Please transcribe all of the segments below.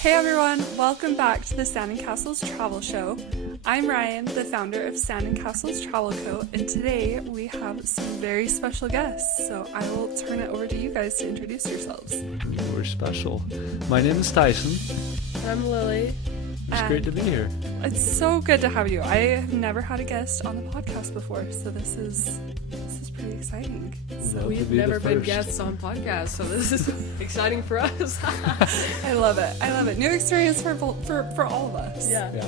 Hey everyone, welcome back to the Sand and Castles Travel Show. I'm Ryan, the founder of Sand and Castles Travel Co., and today we have some very special guests, so I will turn it over to you guys to introduce yourselves. We're special. My name is Tyson. I'm Lily. It's great to be here. It's so good to have you. I have never had a guest on the podcast before, so this is pretty exciting. So We've never been guests on podcasts, so this is exciting for us. I love it. New experience for all of us. Yeah.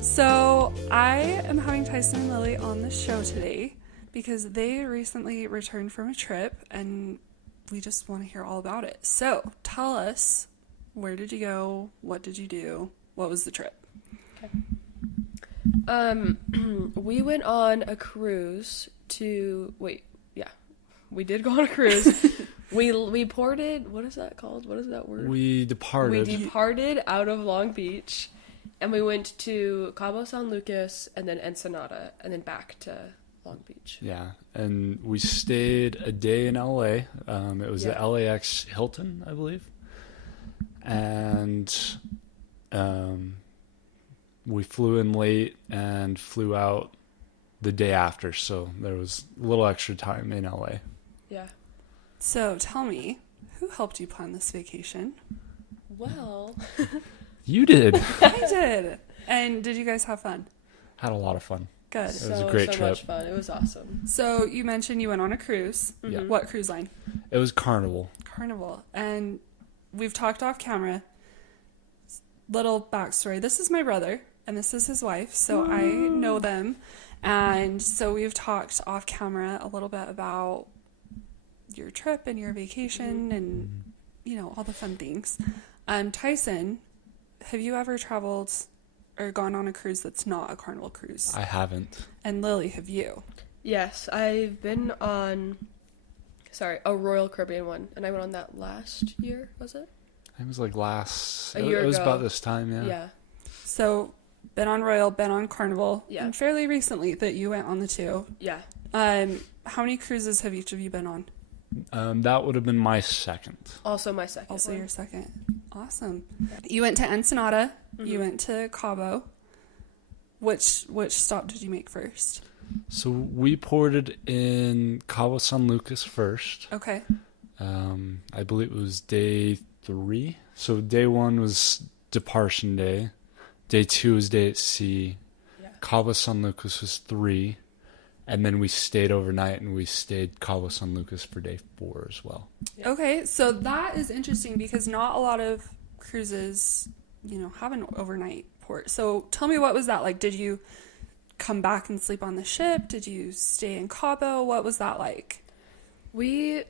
So I am having Tyson and Lily on the show today because they recently returned from a trip and we just want to hear all about it. So tell us, where did you go? What did you do? What was the trip? Okay. We went on a cruise we did go on a cruise. we ported, what is that called? What is that word? We departed. We departed out of Long Beach, and we went to Cabo San Lucas, and then Ensenada, and then back to Long Beach. Yeah, and we stayed a day in LA. It was the LAX Hilton, I believe. And we flew in late and flew out the day after, so there was a little extra time in LA. Yeah. So tell me, who helped you plan this vacation? Well, You did. I did. And did you guys have fun? Had a lot of fun. Good. It was a great trip. much fun. It was awesome. So you mentioned you went on a cruise. Yeah. What cruise line? It was Carnival. Carnival. And we've talked off camera. Little backstory. This is my brother and this is his wife, so I know them. And so we've talked off camera a little bit about your trip and your vacation and, you know, all the fun things. Tyson, have you ever traveled or gone on a cruise that's not a Carnival cruise? I haven't. And Lily, have you? Yes, I've been on, a Royal Caribbean one, and I went on that last year, was it? It was like A year It was ago. about this time, yeah. Yeah. So, been on Royal, been on Carnival, Yeah. and fairly recently that you went on the two. Yeah. How many cruises have each of you been on? That would have been my second. Also my second Also one. your second. Awesome. You went to Ensenada. You went to Cabo. Which stop did you make first? So we ported in Cabo San Lucas first. Okay. I believe it was day 3. So day 1 was departure day. Day 2 was day at sea. Yeah. Cabo San Lucas was 3. And then we stayed overnight and we stayed Cabo San Lucas for day 4 as well. Yeah. Okay, so that is interesting because not a lot of cruises, you know, have an overnight port. So tell me, what was that like? Did you come back and sleep on the ship? Did you stay in Cabo? What was that like? We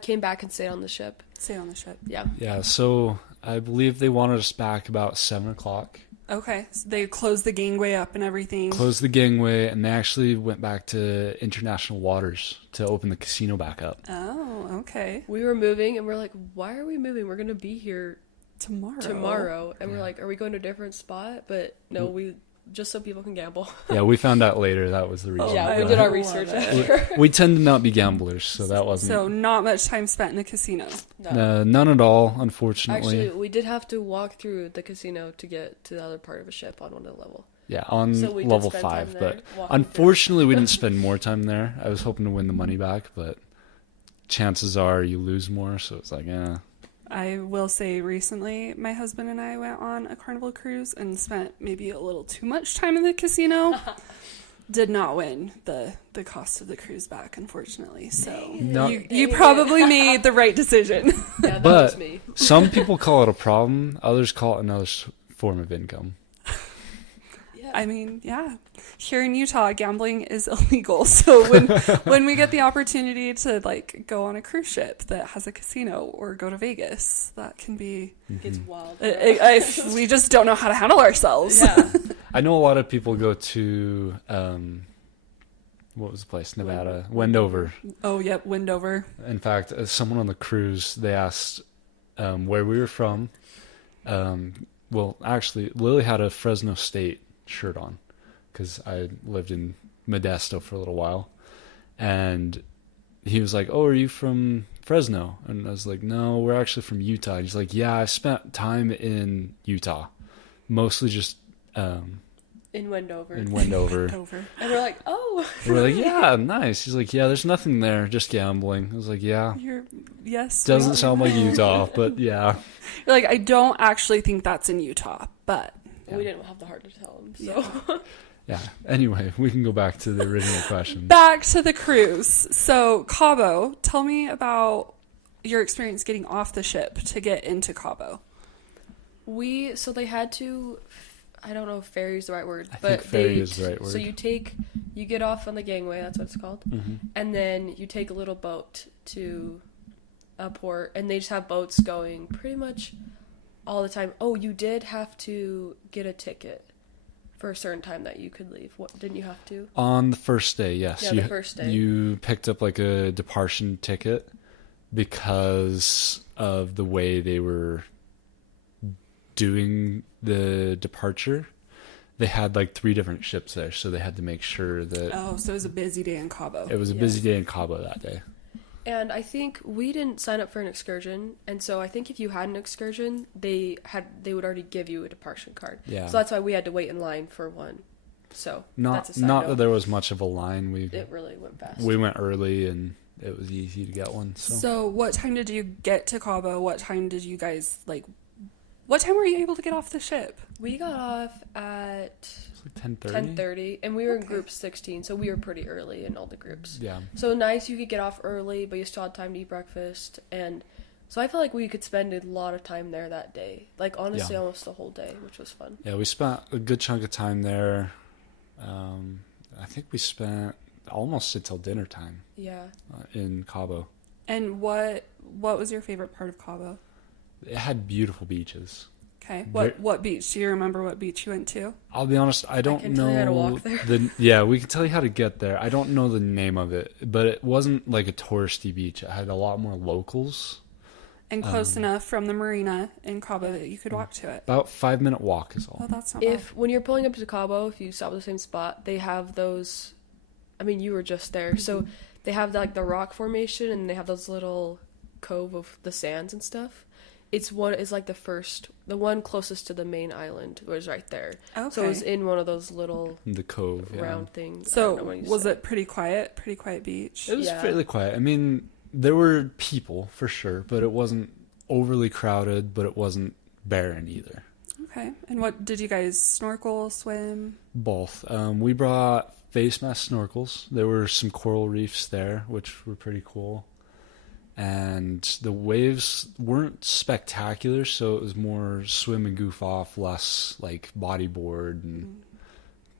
came back and stayed on the ship. Stay on the ship. Yeah. Yeah, so I believe they wanted us back about 7 o'clock. Okay, so they closed the gangway up and everything. Closed the gangway, and they actually went back to international waters to open the casino back up. Oh, okay. We were moving, and we're like, why are we moving? We're going to be here Tomorrow. And we're like, are we going to a different spot? But no, we just so people can gamble. Yeah, we found out later that was the reason. Yeah, we but did our love research it. after. we tend to not be gamblers, so that wasn't... So not much time spent in the casino. none at all, unfortunately. Actually, we did have to walk through the casino to get to the other part of a ship on one of the level. Yeah, on So we did level spend 5, time there but walking unfortunately we didn't spend more time there. I was hoping to win the money back, but chances are you lose more, so it's like, I will say recently my husband and I went on a Carnival cruise and spent maybe a little too much time in the casino. Did not win the cost of the cruise back, unfortunately. So No. you probably made the right decision. Yeah, that But was me. some people call it a problem, others call it another form of income. Yeah. I mean, yeah. Here in Utah, gambling is illegal. So when we get the opportunity to like go on a cruise ship that has a casino or go to Vegas, that can be. It's wild. We just don't know how to handle ourselves. Yeah. I know a lot of people go to, what was the place? Nevada. Wendover. Oh, yep, Wendover. In fact, someone on the cruise, they asked where we were from. Well, actually, Lily had a Fresno State shirt on because I lived in Modesto for a little while. And he was like, "Oh, are you from Fresno. And I was like, no, we're actually from Utah. And he's like, yeah, I spent time in Utah, mostly just In Wendover. in Wendover. And we're like, oh. We're like, yeah, nice. He's like, yeah, there's nothing there, just gambling. I was like, yeah. Yes. Doesn't sound like Utah, but yeah. You're like, I don't actually think that's in Utah, but. We didn't have the heart to tell him, so. Yeah. Anyway, we can go back to the original question. Back to the cruise. So, Cabo, tell me about your experience getting off the ship to get into Cabo. So they had to, I don't know if ferry is the right word, I but think ferry is the right word. So you get off on the gangway, that's what it's called, and then you take a little boat to a port, and they just have boats going pretty much all the time. Oh, you did have to get a ticket for a certain time that you could leave. What, didn't you have to? On the first day, yes. Yeah, the first day. You picked up like a departure ticket because of the way they were doing the departure. They had like 3 different ships there, so they had to make sure that... Oh, so it was a busy day in Cabo. It was a busy day in Cabo that day. And I think we didn't sign up for an excursion, and so I think if you had an excursion, they would already give you a departure card. Yeah. So that's why we had to wait in line for one. So Not that's a side not note. that there was much of a line. It really went fast. We went early and it was easy to get one. So what time did you get to Cabo? What time did you guys what time were you able to get off the ship? We got off at It's like 10:30. 10:30, and we were in group 16, so we were pretty early in all the groups. Yeah. So nice, you could get off early, but you still had time to eat breakfast, and so I feel like we could spend a lot of time there that day. Like honestly, almost the whole day, which was fun. Yeah, we spent a good chunk of time there. I think we spent almost until dinner time. Yeah. In Cabo. And what was your favorite part of Cabo? It had beautiful beaches. Okay. What beach? Do you remember what beach you went to? I'll be honest, I don't can know. tell you how to walk there. Yeah, we can tell you how to get there. I don't know the name of it, but it wasn't like a touristy beach. It had a lot more locals. And close enough from the marina in Cabo that you could walk to it. About 5-minute walk is all. Oh, that's not bad. When you're pulling up to Cabo, if you stop at the same spot, they have those. I mean, you were just there, so they have the rock formation, and they have those little cove of the sands and stuff. It's like the one closest to the main island was right there. Okay. So it was in one of those little The cove, yeah. round things. So was it pretty quiet? Pretty quiet beach? It was fairly quiet. I mean, there were people for sure, but it wasn't overly crowded, but it wasn't barren either. Okay. And what did you guys snorkel, swim? Both. We brought face mask snorkels. There were some coral reefs there, which were pretty cool. And the waves weren't spectacular, so it was more swim and goof off, less like bodyboard and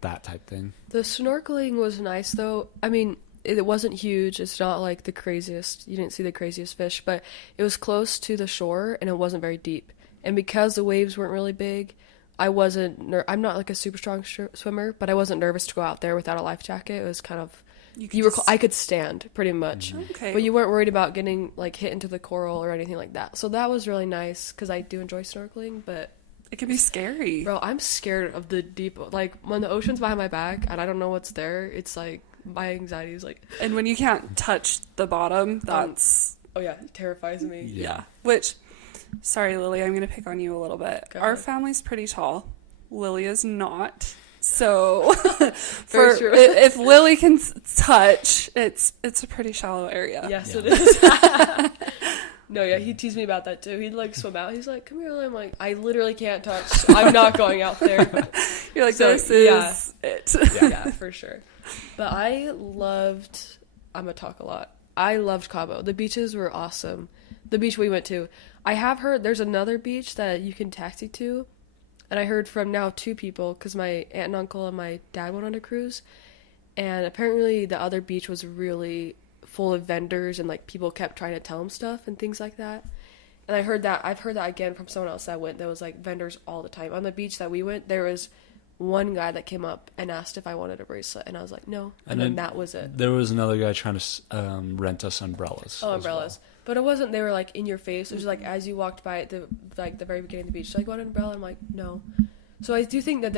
that type thing. The snorkeling was nice, though. I mean, it wasn't huge. It's not like the craziest. You didn't see the craziest fish, but it was close to the shore, and it wasn't very deep. And because the waves weren't really big, I'm not like a super strong swimmer, but I wasn't nervous to go out there without a life jacket. It was kind of... I could stand pretty much, Okay. But you weren't worried about getting like hit into the coral or anything like that. So that was really nice because I do enjoy snorkeling, but it can be scary. Bro, I'm scared of the deep. Like when the ocean's behind my back and I don't know what's there, it's like my anxiety is like. And when you can't touch the bottom, that's it terrifies me. Yeah. Which, sorry, Lily, I'm gonna pick on you a little bit. Go Our ahead. family's pretty tall. Lily is not. So, True. if Lily can touch, it's a pretty shallow area. Yes, it is. No, yeah, he teased me about that too. He'd like swim out. He's like, "Come here," Lily. I'm like, "I literally can't touch. I'm not going out there." You're like, So, this is it. Yeah, for sure. But I'm gonna talk a lot. I loved Cabo. The beaches were awesome. The beach we went to. I have heard there's another beach that you can taxi to. And I heard from now 2 people, because my aunt and uncle and my dad went on a cruise. And apparently the other beach was really full of vendors and like people kept trying to tell them stuff and things like that. And I've heard that again from someone else that went. There was like vendors all the time. On the beach that we went, there was one guy that came up and asked if I wanted a bracelet. And I was like, no. And then that was it. There was another guy trying to rent us umbrellas. Oh, umbrellas. Well. But it wasn't, they were like in your face. It was like as you walked by at the very beginning of the beach, like, want an umbrella? I'm like, no. So I do think that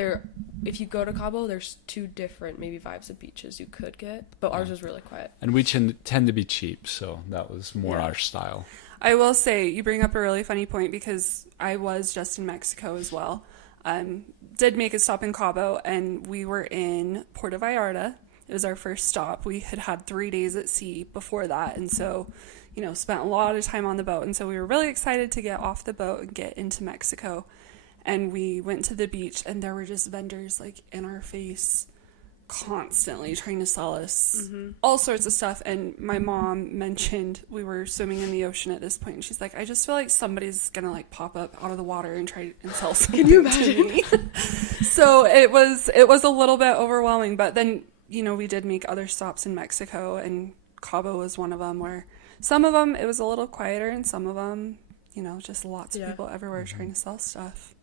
if you go to Cabo, there's 2 different maybe vibes of beaches you could get, but ours was really quiet. And we tend to be cheap, so that was more Yeah. our style. I will say, you bring up a really funny point because I was just in Mexico as well. Did make a stop in Cabo, and we were in Puerto Vallarta. It was our first stop. We had 3 days at sea before that, and so, you know, spent a lot of time on the boat. And so we were really excited to get off the boat and get into Mexico. And we went to the beach, and there were just vendors like in our face constantly trying to sell us all sorts of stuff. And my mom mentioned we were swimming in the ocean at this point, and she's like, I just feel like somebody's gonna like pop up out of the water and try and sell something. Can you imagine? to me. So it was a little bit overwhelming, but then, you know, we did make other stops in Mexico, and Cabo was one of them, where some of them it was a little quieter, and some of them, you know, just lots of people everywhere trying to sell stuff.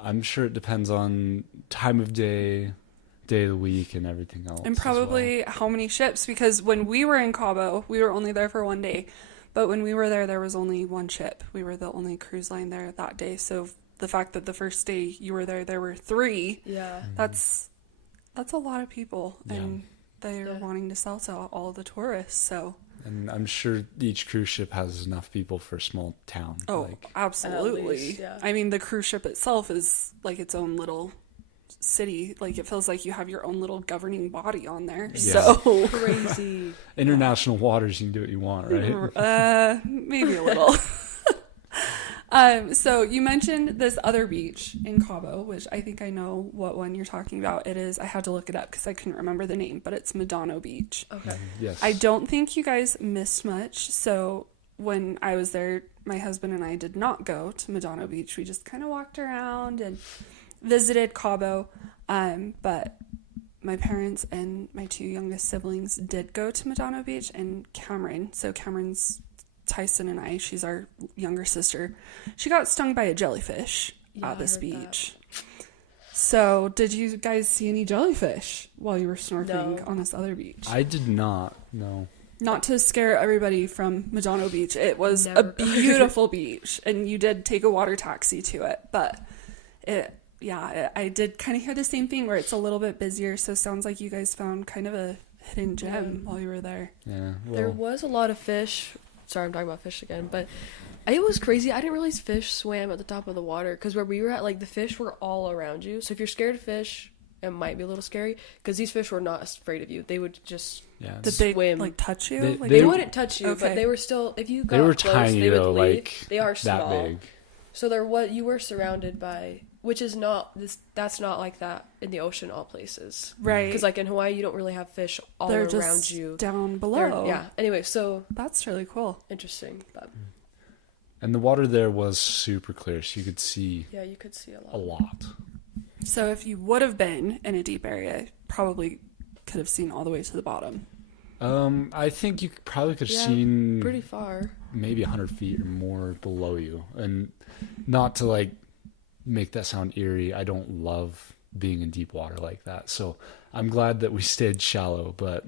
I'm sure it depends on time of day of the week, and everything else. And probably how many ships, because when we were in Cabo, we were only there for 1 day. But when we were there was only 1 ship. We were the only cruise line there that day. So the fact that the first day you were there were 3. Yeah. That's a lot of people. And they're wanting to sell to all the tourists. So. And I'm sure each cruise ship has enough people for a small town. Oh, absolutely. least, yeah. I mean, the cruise ship itself is like its own little city. Like, it feels like you have your own little governing body on there. Yeah. So Crazy. International waters, you can do what you want, right? Maybe a little. So you mentioned this other beach in Cabo, which I think I know what one you're talking about. It is, I had to look it up because I couldn't remember the name, but it's Medano Beach. Okay. Yes. I don't think you guys missed much. So when I was there, my husband and I did not go to Medano Beach. We just kind of walked around and visited Cabo. But my parents and my 2 youngest siblings did go to Medano Beach, and Cameron, so Cameron's Tyson and I, she's our younger sister, she got stung by a jellyfish at this beach. So did you guys see any jellyfish while you were snorkeling on this other beach? I did not, no. Not to scare everybody from Medano Beach. It was a beautiful beach, and you did take a water taxi to it, but I did kind of hear the same thing where it's a little bit busier, so it sounds like you guys found kind of a hidden gem while you were there. Yeah. There was a lot of fish. Sorry, I'm talking about fish again, but it was crazy. I didn't realize fish swam at the top of the water, because where we were at, like, the fish were all around you. So if you're scared of fish, it might be a little scary, because these fish were not afraid of you. They would just Did they swim. like touch you? They They wouldn't touch you, Okay. but they were still, if you got They were close, tiny they would though, leave. like They are that small. big. So you were surrounded by, which is not this. That's not like that in the ocean, all places. Right. Because like in Hawaii, you don't really have fish all They're around just you. down They're- below. Yeah. Anyway, so That's really cool. interesting, but And the water there was super clear, so you could see yeah, you could see a lot. a lot. So if you would have been in a deep area, probably could have seen all the way to the bottom. I think you probably could have Yeah, seen Pretty far. maybe 100 feet or more below you. And not to like make that sound eerie, I don't love being in deep water like that. So I'm glad that we stayed shallow, but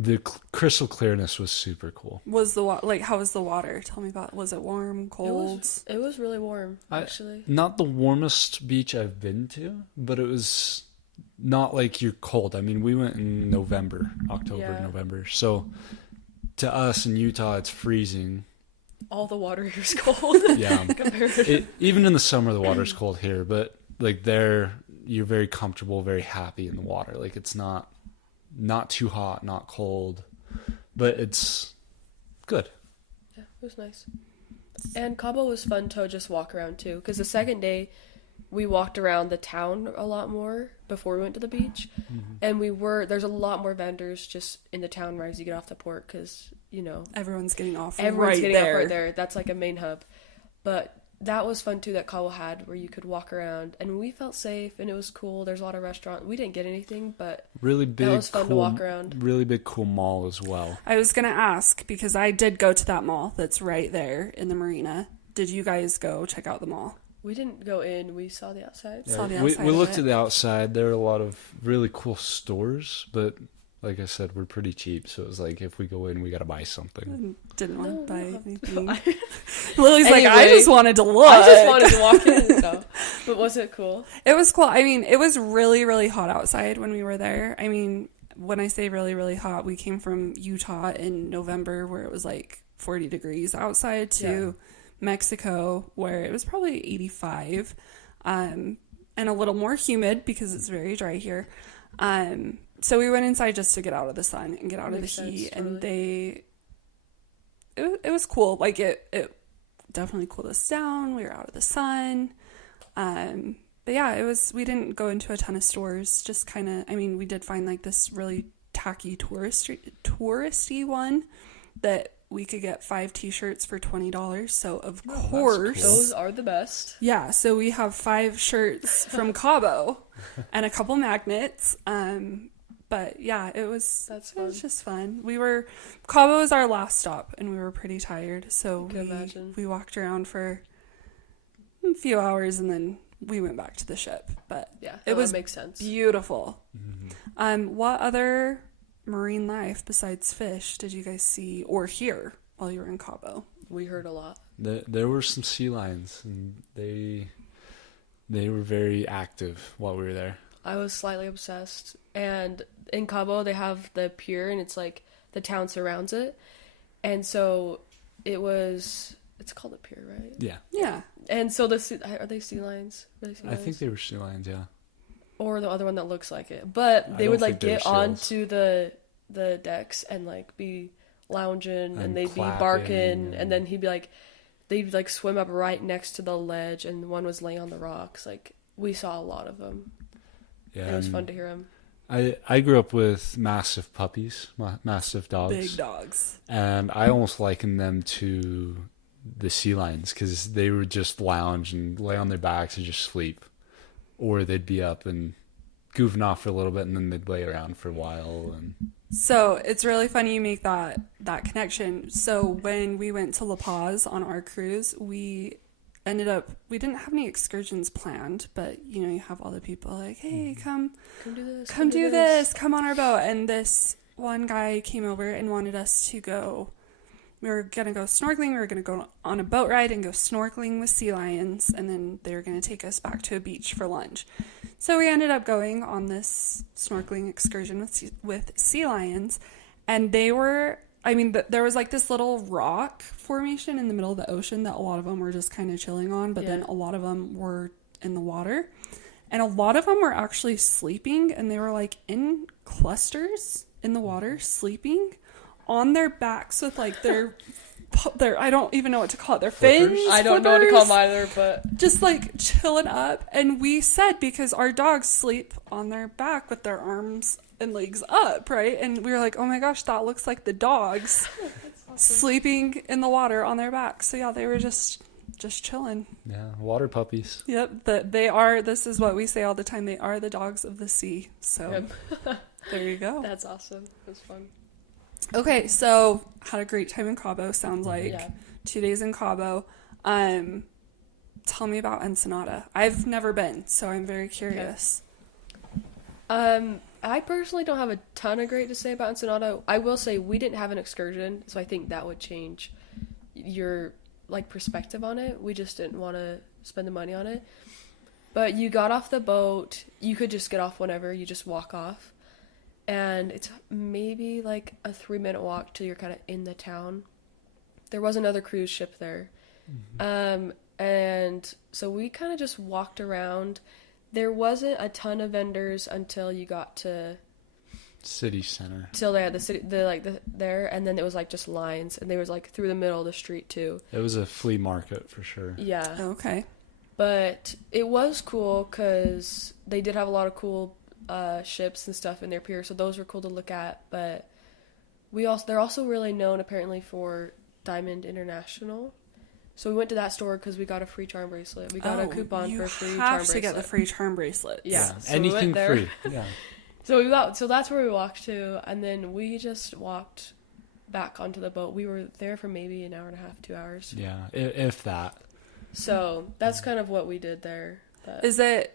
the crystal clearness was super cool. Was the like how was the water? Tell me about. Was it warm, cold? It was really warm, actually. Not the warmest beach I've been to, but it was not like you're cold. I mean, we went in October, Yeah. November. So to us in Utah, it's freezing. All the water here is cold. Yeah. Compared. Even in the summer, the water's cold here, but like there, you're very comfortable, very happy in the water. Like it's not too hot, not cold, but it's good. Yeah, it was nice. And Cabo was fun to just walk around too, because the second day we walked around the town a lot more before we went to the beach, and there's a lot more vendors just in the town right as you get off the port, because Everyone's getting off. everyone's right getting there. off right there. That's like a main hub, but that was fun too that Cabo had, where you could walk around and we felt safe and it was cool. There's a lot of restaurants. We didn't get anything, but Really big, that was fun cool, to walk around. Really big, cool mall as well. I was gonna ask because I did go to that mall that's right there in the marina. Did you guys go check out the mall? We didn't go in. We saw the outside. Saw the we outside we of looked it. at the outside. There were a lot of really cool stores, but like I said, we're pretty cheap. So it was like if we go in, we got to buy something. Didn't want No, to buy no. anything. Lily's like, I Anyway, just wanted to look. I just wanted to walk in. So. But was it cool? It was cool. I mean, it was really, really hot outside when we were there. I mean, when I say really, really hot, we came from Utah in November where it was like 40 degrees outside to Mexico where it was probably 85 and a little more humid because it's very dry here. So we went inside just to get out of the sun and get out of the heat. Totally. And it was cool. Like it definitely cooled us down. We were out of the sun. But yeah, we didn't go into a ton of stores, just kind of, I mean, we did find like this really tacky touristy one that we could get 5 t-shirts for $20. So of course, cool. Those are the best. Yeah. So we have 5 shirts from Cabo and a couple magnets. But yeah, it was just fun. Cabo was our last stop and we were pretty tired. So we walked around for a few hours and then we went back to the ship. But yeah, it was makes sense. Beautiful. Mm-hmm. What other marine life besides fish did you guys see or hear while you were in Cabo? We heard a lot. There were some sea lions and they were very active while we were there. I was slightly obsessed. And in Cabo, they have the pier, and it's like the town surrounds it. And so it's called a pier, right? Yeah. Yeah. And so are they sea lions? I think they were sea lions, yeah. Or the other one that looks like it. But they would like get onto the decks and like be lounging and they'd be barking and then they'd like swim up right next to the ledge and one was laying on the rocks. Like we saw a lot of them. Yeah. And it was fun to hear them. I grew up with massive puppies, massive dogs. Big dogs. And I almost likened them to the sea lions because they would just lounge and lay on their backs and just sleep. Or they'd be up and goofing off for a little bit and then they'd lay around for a while. So it's really funny you make that connection. So when we went to La Paz on our cruise, we didn't have any excursions planned, but you know, you have all the people like, hey, come do this, come on our boat. And this one guy came over and wanted us to go. We were going to go snorkeling. We were going to go on a boat ride and go snorkeling with sea lions. And then they were going to take us back to a beach for lunch. So we ended up going on this snorkeling excursion with sea lions. And there was like this little rock formation in the middle of the ocean that a lot of them were just kind of chilling on. But then a lot of them were in the water. And a lot of them were actually sleeping. And they were like in clusters in the water sleeping on their backs with like their I don't even know what to call it, their fins. I don't know what to call them either, but just like chilling up. And we said, because our dogs sleep on their back with their arms and legs up, right? And we were like, oh my gosh, that looks like the dogs awesome. Sleeping in the water on their backs. So yeah, they were just chilling. Yeah, water puppies. Yep, this is what we say all the time, they are the dogs of the sea. So there you go. That's awesome. It was fun. Okay, so had a great time in Cabo, sounds like. Yeah. 2 days in Cabo. Tell me about Ensenada. I've never been, so I'm very curious. Okay. I personally don't have a ton of great to say about Ensenada. I will say we didn't have an excursion, so I think that would change your like perspective on it. We just didn't want to spend the money on it. But you got off the boat. You could just get off whenever. You just walk off. And it's maybe like a 3-minute walk till you're kind of in the town. There was another cruise ship there. Mm-hmm. And so we kind of just walked around. There wasn't a ton of vendors until you got to city center. Till they had the city, there, and then it was like just lines, and they was like through the middle of the street too. It was a flea market for sure. Yeah. Okay. But it was cool because they did have a lot of cool ships and stuff in their pier, so those were cool to look at. But they're also really known apparently for Diamond International. So we went to that store because we got a free charm bracelet. We got a coupon for a free charm bracelet. You have to get the free charm bracelet. Yeah. So anything we went free. Yeah. So that's where we walked to, and then we just walked back onto the boat. We were there for maybe an hour and a half, 2 hours. Yeah, if that. So that's kind of what we did there. Is it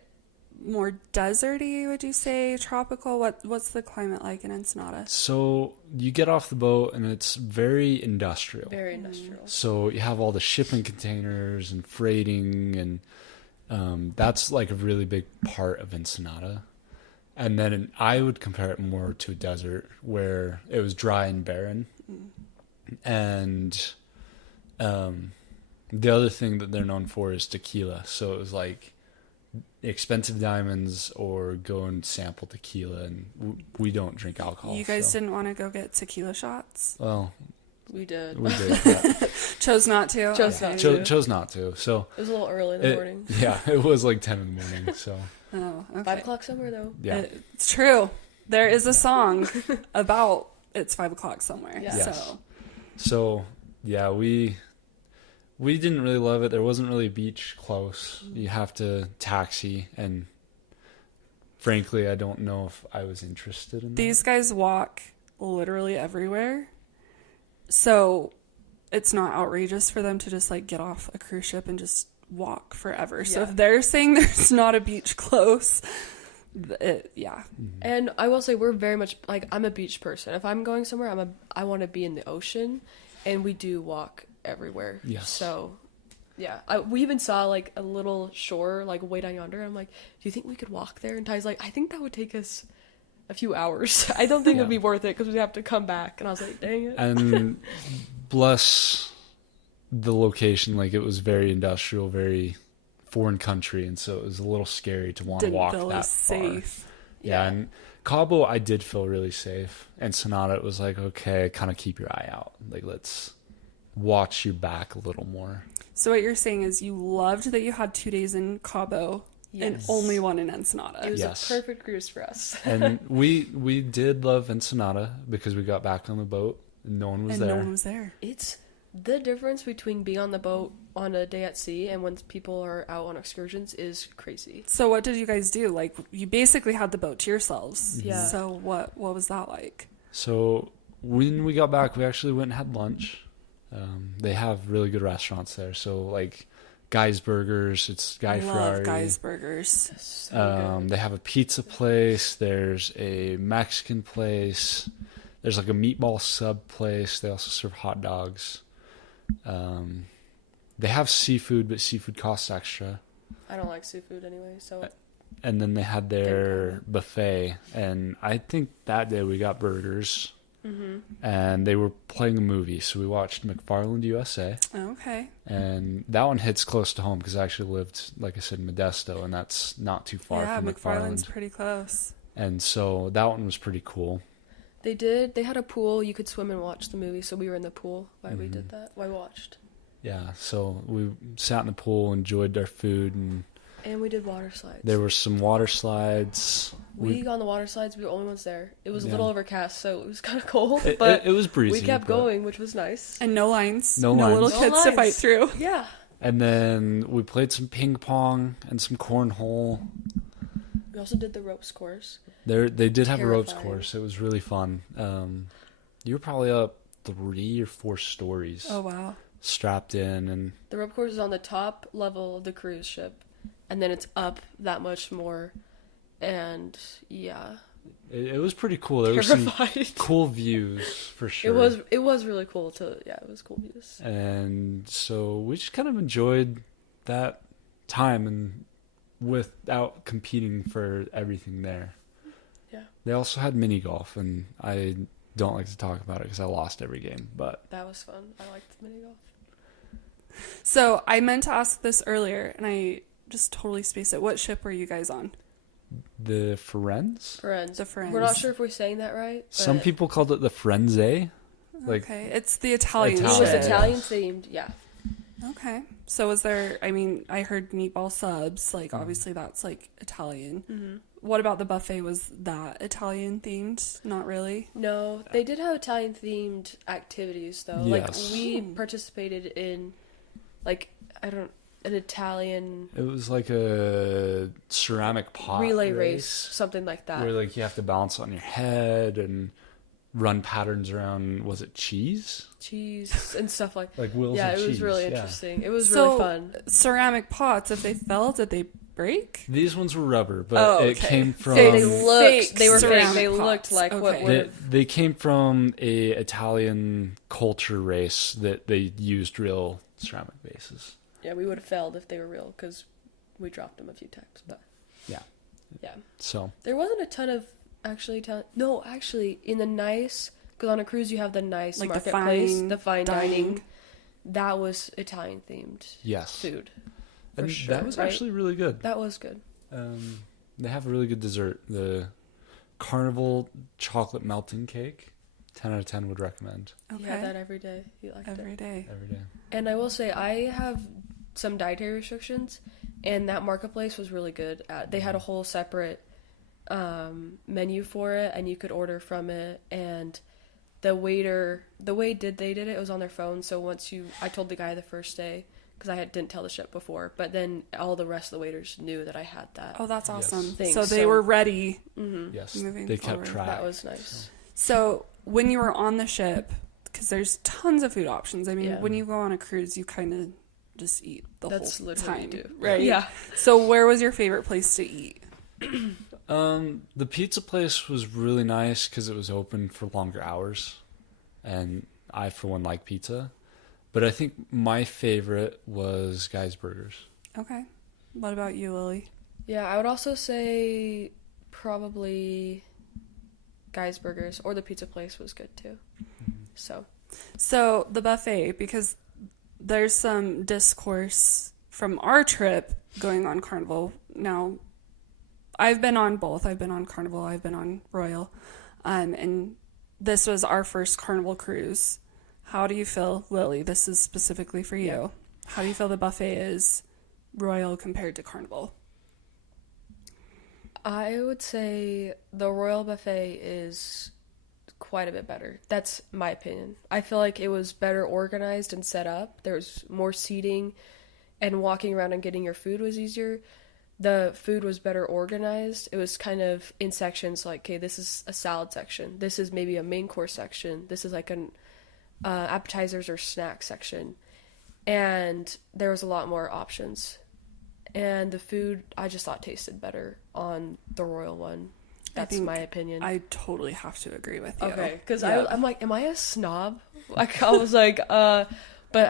more deserty, would you say? Tropical? What's the climate like in Ensenada? So you get off the boat and it's very industrial. Very industrial. So you have all the shipping containers and freighting, and That's like a really big part of Ensenada. And then I would compare it more to a desert where it was dry and barren. And the other thing that they're known for is tequila. So it was like expensive diamonds or go and sample tequila. And we don't drink alcohol. You guys didn't want to go get tequila shots? Well, We did. we did. But Chose not to? Chose Okay. not to. chose not to. So It was a little early in the morning. yeah, it was like 10 in the morning. So Oh, okay. 5 o'clock somewhere, though. yeah. It's true. There is a song about it's 5 o'clock somewhere. Yeah. Yes. So yeah, we didn't really love it. There wasn't really a beach close. You have to taxi, and frankly, I don't know if I was interested in These that. guys walk literally everywhere. So it's not outrageous for them to just like get off a cruise ship and just walk forever. So Yeah. if they're saying there's not a beach close, yeah. And I will say we're very much like I'm a beach person. If I'm going somewhere, I want to be in the ocean, and we do walk everywhere. Yes. So, yeah, we even saw like a little shore like way down yonder. I'm like, do you think we could walk there? And Ty's like, I think that would take us a few hours. I don't think Yeah. it'd be worth it because we have to come back. And I was like, dang it. And bless the location, like it was very industrial, very foreign country, and so it was a little scary to want to Didn't walk feel that as far. safe. Yeah, and Cabo, I did feel really safe. And Sonata, it was like, okay, kind of keep your eye out. Like, let's watch your back a little more. So what you're saying is you loved that you had 2 days in Cabo and Yes. only one in Ensenada. It was Yes. a perfect cruise for us. And we did love Ensenada because we got back on the boat and no one was and there. no one was there. It's the difference between being on the boat on a day at sea and when people are out on excursions is crazy. So what did you guys do? Like you basically had the boat to yourselves. Yeah. So what was that like? So when we got back, we actually went and had lunch. They have really good restaurants there. So like Guy's Burgers, it's Guy Love Ferrari. Guy's Burgers. So good. They have a pizza place. There's a Mexican place. There's like a meatball sub place. They also serve hot dogs. They have seafood, but seafood costs extra. I don't like seafood anyway, so And then they had Didn't their count buffet. And I think that day we got burgers. mm-hmm. And they were playing a movie. So we watched McFarland USA. Okay. And that one hits close to home because I actually lived, like I said, in Modesto. And that's not too far Yeah, from McFarland's McFarland. pretty close. And so that one was pretty cool. They had a pool you could swim and watch the movie, so we were in the pool while we did that. While we watched. Yeah, so we sat in the pool, enjoyed our food, and And we did water slides. there were some water slides. We got on the water slides, we were the only ones there. It was a Yeah. little overcast, so it was kind of cold, It, but it was breezy. we kept but- going, which was nice. And no lines. No No lines. little No kids to lines. fight through. Yeah. And then we played some ping pong and some cornhole. We also did the ropes course. They did have a ropes Terrifying. course. It was really fun. You were probably up 3 or 4 stories, Oh wow. strapped in, and The rope course is on the top level of the cruise ship, and then it's up that much more. And yeah, it was pretty cool. There were some terrified. cool views for sure. It was really cool it was cool views. And so we just kind of enjoyed that time and without competing for everything there. Yeah. They also had mini golf, and I don't like to talk about it because I lost every game. But That was fun. I liked the mini golf. So I meant to ask this earlier, and I just totally spaced it. What ship were you guys on? the Firenze, Friends. The Friends. We're not sure if we're saying that right. some but people called it the Firenze. Like, Okay, it's the Italian. It was Italian. ship. Italian themed. Yeah. Okay. So was there? I mean, I heard meatball subs. Like obviously that's like Italian. Mm-hmm. What about the buffet? Was that Italian themed? Not really. No, they did have Italian themed activities though. Yes. Like we participated in, like an Italian it was like a ceramic pot relay race, something like that. where like you have to balance on your head and run patterns around. Was it cheese? Cheese and stuff like. Like wheels Yeah, of it was cheese. really yeah. interesting. It was So- really fun. Ceramic pots. If they fell, did they break? These ones were rubber, but Oh, it okay. came from. They Fake looked. They were fake. ceramic They pots. looked like what Okay. would They, have. they came from a Italian culture race that they used real ceramic vases. Yeah, we would have failed if they were real because we dropped them a few times, but Yeah. yeah. So There wasn't a ton of no, actually, in the nice, because on a cruise you have the nice Like the marketplace, fine the fine dining. dining. That was Italian themed yes, food. For and sure, that was right? actually really good. That was good. They have a really good dessert. The Carnival chocolate melting cake. 10 out of 10 would recommend. Okay. You had that every day. You liked Every it. day. Every day. And I will say, I have some dietary restrictions, and that marketplace was really good. They had a whole separate menu for it, and you could order from it. And the waiter, they did it was on their phone. So I told the guy the first day, because I didn't tell the ship before, but then all the rest of the waiters knew that I had that. Oh, that's awesome. Yes. So they were ready. Yes, Moving they kept forward. track. That was nice. So when you were on the ship, because there's tons of food options. I mean, Yeah. when you go on a cruise, you kind of just eat the That's whole literally time, do. right? Yeah. So where was your favorite place to eat? The pizza place was really nice because it was open for longer hours, and I, for one, like pizza. But I think my favorite was Guy's Burgers. Okay. What about you, Lily? Yeah, I would also say probably Guy's Burgers, or the pizza place was good too. So the buffet, because there's some discourse from our trip going on Carnival. Now, I've been on both. I've been on Carnival. I've been on Royal. And this was our first Carnival cruise. How do you feel, Lily? This is specifically for you. Yeah. How do you feel the buffet is Royal compared to Carnival? I would say the Royal Buffet is quite a bit better. That's my opinion. I feel like it was better organized and set up. There was more seating, and walking around and getting your food was easier. The food was better organized. It was kind of in sections, like, okay, this is a salad section. This is maybe a main course section. This is like an appetizers or snack section. And there was a lot more options. And the food, I just thought tasted better on the Royal one. That's my opinion. I totally have to agree with you. Okay, because Yeah. I'm like, am I a snob? Like, I was like, but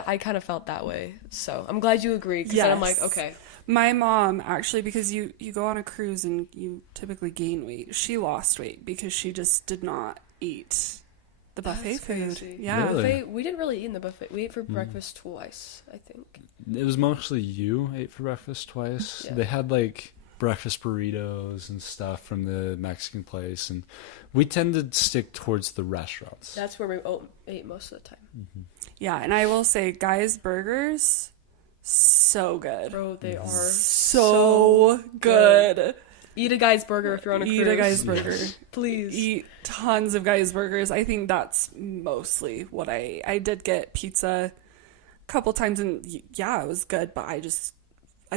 I kind of felt that way. So I'm glad you agree, because then I'm like, Yes. okay. My mom, actually, because you go on a cruise and you typically gain weight, she lost weight because she just did not eat the buffet That's food. crazy. Yeah. Really? Buffet, we didn't really eat in the buffet. We ate for breakfast twice, I think. It was mostly you ate for breakfast twice. Yeah. They had like breakfast burritos and stuff from the Mexican place, and we tended to stick towards the restaurants. That's where we ate most of the time. Yeah, and I will say, Guy's Burgers, so good. Bro, they are So good. Eat a Guy's Burger if you're on a cruise. Eat a Guy's Burger. Please. Eat tons of Guy's Burgers. I think that's mostly what I did get pizza a couple times, and yeah, it was good, but I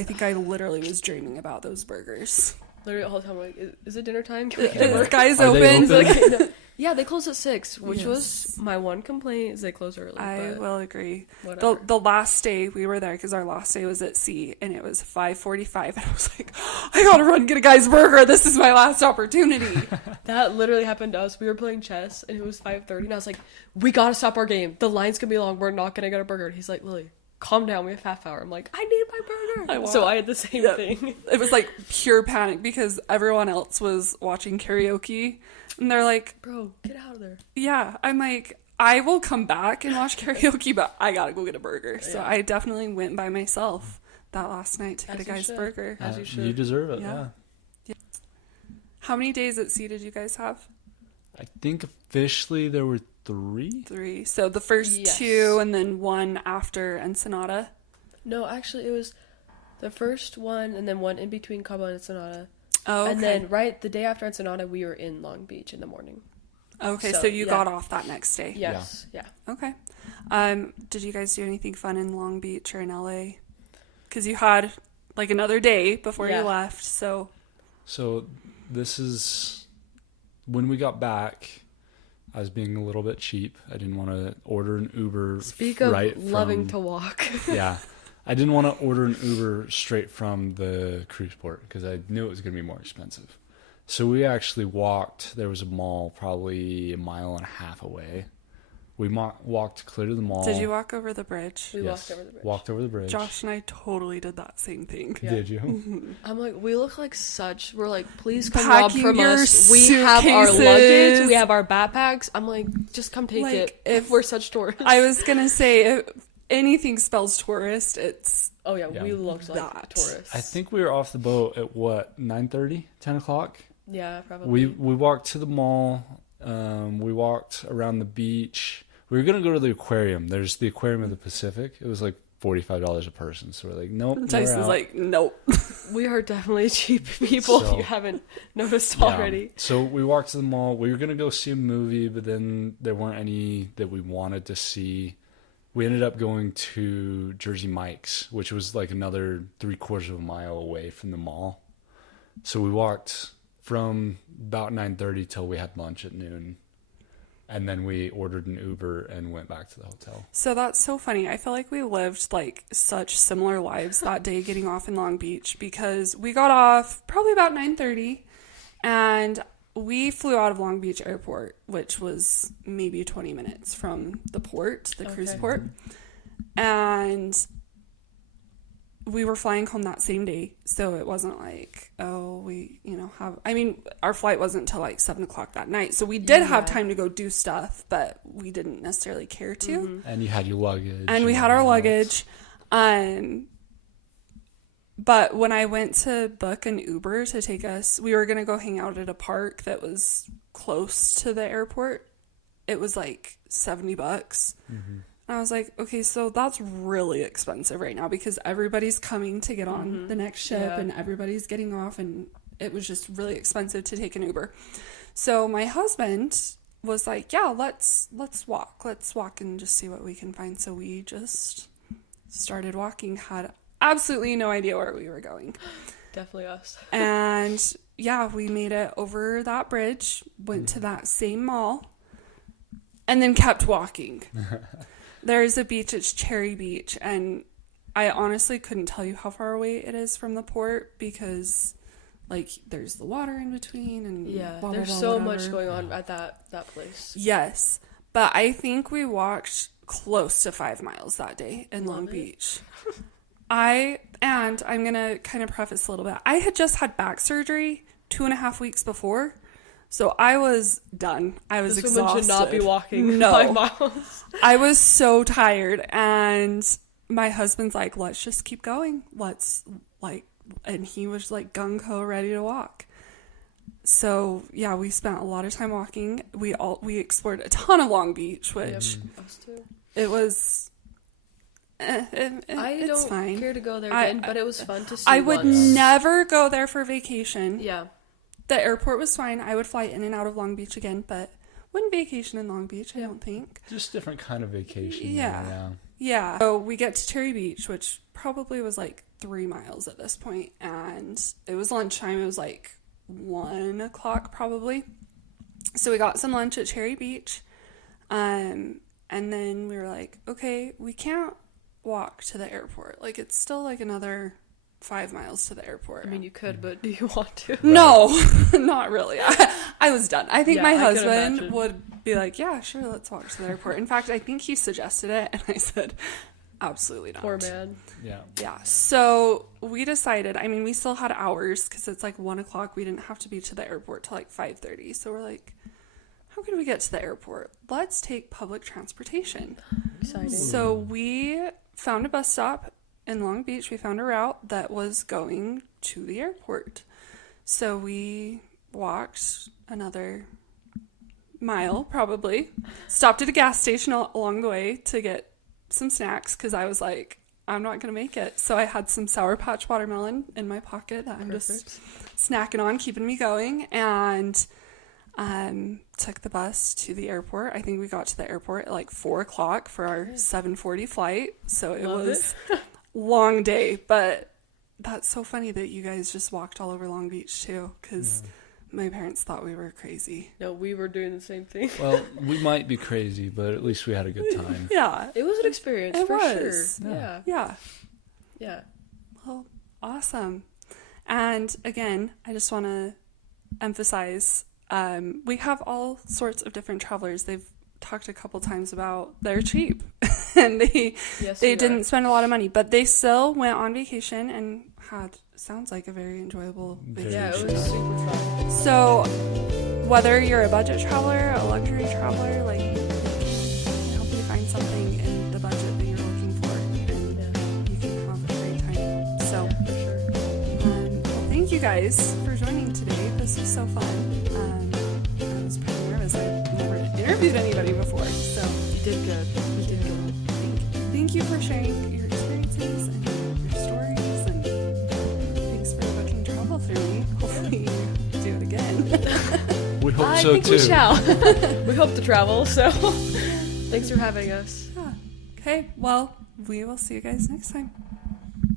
think I literally was dreaming about those burgers. Literally all the time, like, is it dinner time? Can we get work? Guys Are they open. open? Like, no. Yeah, they close at 6, which Yes. was my one complaint, is they close early. I but will agree. whatever. The last day we were there, because our last day was at sea, and it was 5:45, and I was like, I gotta run get a Guy's Burger. This is my last opportunity. That literally happened to us. We were playing chess, and it was 5:30, and I was like, we gotta stop our game. The line's gonna be long. We're not gonna get a burger. And he's like, Lily, calm down. We have half hour. I'm like, I need my burger. So I had the same thing. It was like pure panic because everyone else was watching karaoke, and they're like, Bro, get out of there. yeah. I'm like, I will come back and watch karaoke, but I gotta go get a burger. So Yeah. I definitely went by myself that last night to get As a you Guy's should. Burger. As you should. You deserve it, Yeah. yeah. How many days at sea did you guys have? I think officially there were 3. 3. So the first Yes. 2 and then 1 after Ensenada. No, actually, it was the first one, and then one in between Cabo and Ensenada. Oh, okay. And then right the day after Ensenada, we were in Long Beach in the morning. Okay, so So, you yeah. got off that next day. Yes, yeah. Okay. Did you guys do anything fun in Long Beach or in LA? Because you had like another day before Yeah. you left, so So this is when we got back. I was being a little bit cheap. I didn't want to order an Uber. Speak of right loving from- to walk. Yeah, I didn't want to order an Uber straight from the cruise port because I knew it was going to be more expensive. So we actually walked. There was a mall probably a mile and a half away. We walked clear to the mall. Did you walk over the bridge? We Yes. walked over the bridge. Walked over the bridge. Josh and I totally did that same thing. Yeah. Did you? I'm like, we look like such. We're like, please come Packing rob from your us. We have our suitcases. luggage. We have our backpacks. I'm like, just come take Like, it. If we're such tourists. I was gonna say, if anything spells tourist, it's Oh yeah, Yeah. we looked like That. tourists. I think we were off the boat at what, 9:30, 10 o'clock? Yeah, probably. We walked to the mall. We walked around the beach. We were gonna go to the aquarium. There's the Aquarium of the Pacific. It was like $45 a person. So we're like, nope. we're Tyson's out. like, nope. We are definitely cheap people. So- if you haven't noticed Yeah. already. So we walked to the mall. We were gonna go see a movie, but then there weren't any that we wanted to see. We ended up going to Jersey Mike's, which was like another 3/4 of a mile away from the mall. So we walked from about 9:30 till we had lunch at noon. And then we ordered an Uber and went back to the hotel. So that's so funny. I feel like we lived like such similar lives that day getting off in Long Beach, because we got off probably about 9:30 and we flew out of Long Beach Airport, which was maybe 20 minutes from the port, the cruise Okay. port. And we were flying home that same day, so it wasn't like, oh, we, our flight wasn't until like 7 o'clock that night, so we did have Yeah. time to go do stuff, but we didn't necessarily care to. Mm-hmm. And you had your luggage. And we had our luggage. But when I went to book an Uber to take us, we were going to go hang out at a park that was close to the airport. It was like $70. Mm-hmm. And I was like, okay, so that's really expensive right now because everybody's coming to get on the next ship Yeah. and everybody's getting off, and it was just really expensive to take an Uber. So my husband was like, yeah, let's walk. Let's walk and just see what we can find. So we just started walking, had absolutely no idea where we were going. Definitely us. And yeah, we made it over that bridge, went to that same mall, and then kept walking. There's a beach, it's Cherry Beach, and I honestly couldn't tell you how far away it is from the port because, like, there's the water in between and Yeah, blah, blah, there's blah, so whatever. much going on at that place. Yes, but I think we walked close to 5 miles that day in Long Love it. Beach. I'm gonna kind of preface a little bit. I had just had back surgery 2.5 weeks before, so I was done. I was This exhausted. woman should not be walking No. 5 miles. I was so tired, and my husband's like, let's just keep going. And he was like gung-ho ready to walk. So yeah, we spent a lot of time walking. We explored a ton of Long Beach, which Us too. it was I it's don't fine. care to go there I- again, but it was fun to see. I would once. never go there for vacation. Yeah, The airport was fine. I would fly in and out of Long Beach again, but wouldn't vacation in Long Beach, I don't think. Just different kind of vacation. Yeah. Yeah. So we get to Cherry Beach, which probably was like 3 miles at this point, and it was lunchtime. It was like 1 o'clock probably. So we got some lunch at Cherry Beach, and then we were like, okay, we can't walk to the airport. Like, it's still like another 5 miles to the airport. I mean you could, but do you want to? No, not really. I was done. I think Yeah, my I could husband imagine. would be like, yeah, sure, let's walk to the airport. In fact, I think he suggested it, and I said, absolutely not. Poor man. Yeah. Yeah. So we decided, I mean, we still had hours because it's like 1 o'clock. We didn't have to be to the airport till like 5:30. So we're like, how can we get to the airport? Let's take public transportation. Exciting. So we found a bus stop in Long Beach. We found a route that was going to the airport. So we walked another mile, probably. Stopped at a gas station along the way to get some snacks because I was like, I'm not going to make it. So I had some Sour Patch watermelon in my pocket that I'm just snacking on, keeping me going. And took the bus to the airport. I think we got to the airport at like 4 o'clock for our 7:40 flight. So it Love was long day, but that's so funny that you guys just walked all over Long Beach too, because my parents thought we were crazy. No, we were doing the same thing. Well, we might be crazy, but at least we had a good time. Yeah. It was an experience It for was. sure. Yeah. Yeah. Yeah. Well, awesome. And again, I just want to emphasize, we have all sorts of different travelers. They've talked a couple times about they're cheap and they Yes, they we didn't are. spend a lot of money, but they still went on vacation and had sounds like a very enjoyable Very vacation. Yeah, it was super fun. So whether you're a budget traveler, a luxury traveler, like we can help you find something in the budget that you're looking for, and Yeah, you can have a great time. So for sure. well, thank you guys for joining today. This was so fun. I was pretty nervous. I've never interviewed anybody before, so You did good. You did good. thank you for sharing your experiences and your stories, and thanks for booking travel through me. Hopefully you do it again. We hope I so think too. we shall. We hope to travel, so thanks for having us. Yeah. Okay, well, we will see you guys next time.